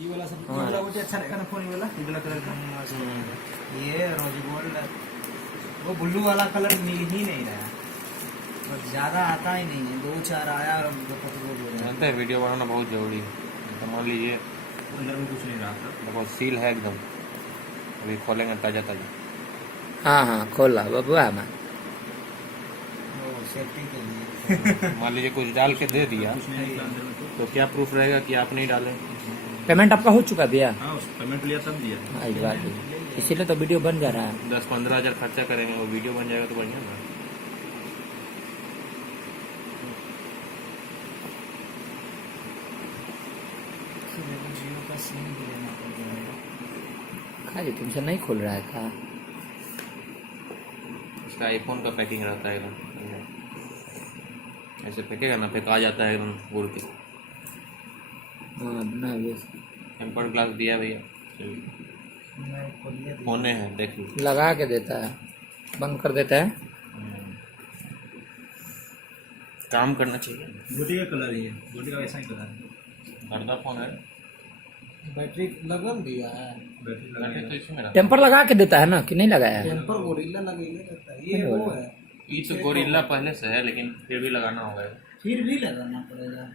ये वाला सब वाला मुझे अच्छा लगता है फोन वाला उजला कलर का। ये रोज गोल्ड वो ब्लू वाला कलर मिल ही नहीं रहा और ज्यादा आता ही नहीं है, 2-4 आया और जानते हैं वीडियो बनाना बहुत जरूरी है। तो मान लीजिए अंदर में कुछ नहीं रहा था। देखो सील है एकदम, अभी खोलेंगे ताजा ताजा। हाँ हाँ खोला बबुआ मैं। वो सेफ्टी के लिए मान लीजिए कुछ डाल के दे दिया कुछ नहीं निकला अंदर में तो क्या प्रूफ रहेगा कि आप नहीं डालें? पेमेंट आपका हो चुका भैया? हाँ उस पेमेंट लिया तब दिया। हाँ ये बात है। इसीलिए तो वीडियो बन जा रहा है। 10-15 हज़ार खर्चा करेंगे, वो वीडियो बन जाएगा तो बढ़िया ना। जियो का सिम भी लेना पड़ेगा। खाली तुमसे नहीं खोल रहा है क्या? इसका आईफोन का पैकिंग रहता है एकदम, ऐसे फेंकेगा ना, फेंका जाता है एकदम उड़ के। हाँ ना बस टेम्पर्ड ग्लास दिया भैया, होने हैं देख लो। लगा के देता है, बंद कर देता है। काम करना चाहिए। गोटी का कलर ही है, गोटी का वैसा ही कलर है। गर्दा फोन है, बैटरी लगन दिया है, बैटरी तो इसी में रहता टेम्पर लगा के देता है ना कि नहीं लगाया है? टेम्पर गोरिल्ला लगेगा रहता है, ये वो है। है। ये तो गोरिल्ला पहले से है लेकिन फिर भी लगाना होगा। फिर भी लगाना पड़ेगा।